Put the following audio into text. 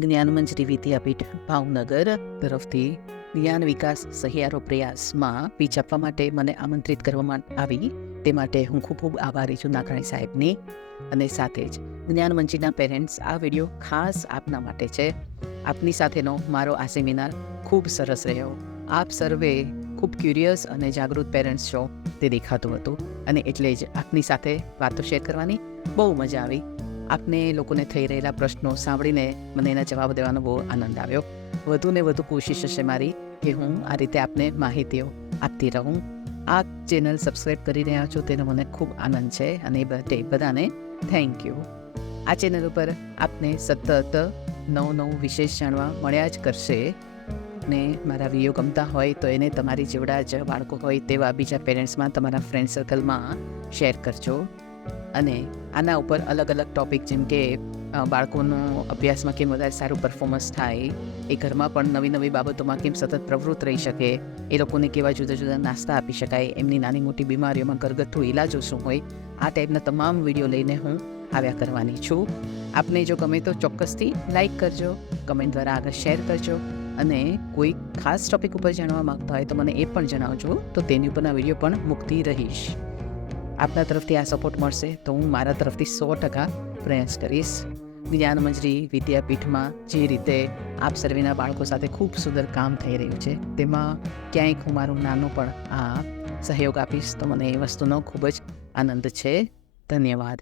જ્ઞાનમંજરી વિદ્યાપીઠ ભાવનગર તરફથી જ્ઞાન વિકાસ સહિયારો પ્રયાસમાં પીચ આપવા માટે મને આમંત્રિત કરવામાં આવી. તે માટે હું ખૂબ ખૂબ આભારી છું નાગરાણી સાહેબની. અને સાથે જ જ્ઞાનમંચીના પેરેન્ટ્સ, આ વિડીયો ખાસ આપના માટે છે. આપની સાથેનો મારો આ સેમિનાર ખૂબ સરસ રહ્યો. આપ સર્વે ખૂબ ક્યુરિયસ અને જાગૃત પેરેન્ટ્સ છો તે દેખાતું હતું, અને એટલે જ આપની સાથે વાતો શેર કરવાની બહુ મજા આવી. આપને લોકોને થઈ રહેલા પ્રશ્નો સાંભળીને મને એના જવાબ દેવાનો બહુ આનંદ આવ્યો. વધુ ને વધુ કોશિશ હશે મારી કે હું આ રીતે આપને માહિતીઓ આપતી રહું. આ ચેનલ સબસ્ક્રાઈબ કરી રહ્યા છો તેનો મને ખૂબ આનંદ છે, અને એ બધાને થેન્ક યુ. આ ચેનલ ઉપર આપને સતત નવું વિશેષ જાણવા મળ્યા જ કરશે. ને મારા વિડીયો ગમતા હોય તો એને તમારી જેવડા જ બાળકો હોય તેવા બીજા પેરેન્ટ્સમાં, તમારા ફ્રેન્ડ સર્કલમાં શેર કરજો. અને આના ઉપર અલગ અલગ ટૉપિક, જેમ કે બાળકોનો અભ્યાસમાં કેમ વધારે સારું પરફોર્મન્સ થાય, એ ઘરમાં પણ નવી બાબતોમાં કેમ સતત પ્રવૃત્ત રહી શકે, એ લોકોને કેવા જુદા જુદા નાસ્તા આપી શકાય, એમની નાની મોટી બીમારીઓમાં ઘરગથ્થુ ઇલાજો શું હોય, આ ટાઈપના તમામ વિડીયો લઈને હું આવ્યા કરવાની છું. આપને જો ગમે તો ચોક્કસથી લાઈક કરજો, કમેન્ટ દ્વારા આગળ શેર કરજો, અને કોઈ ખાસ ટૉપિક ઉપર જાણવા માગતા હોય તો મને એ પણ જણાવજો, તો તેની ઉપરના વિડીયો પણ મૂકતી રહીશ. આપના તરફથી આ સપોર્ટ મળશે તો હું મારા તરફથી 100% પ્રયાસ કરીશ. જ્ઞાનમંજરી વિદ્યાપીઠમાં જે રીતે આપ સર્વેના બાળકો સાથે ખૂબ સુંદર કામ થઈ રહ્યું છે, તેમાં ક્યાંક હું મારું નાનું પણ આ સહયોગ આપીશ તો મને એ વસ્તુનો ખૂબ જ આનંદ છે. ધન્યવાદ.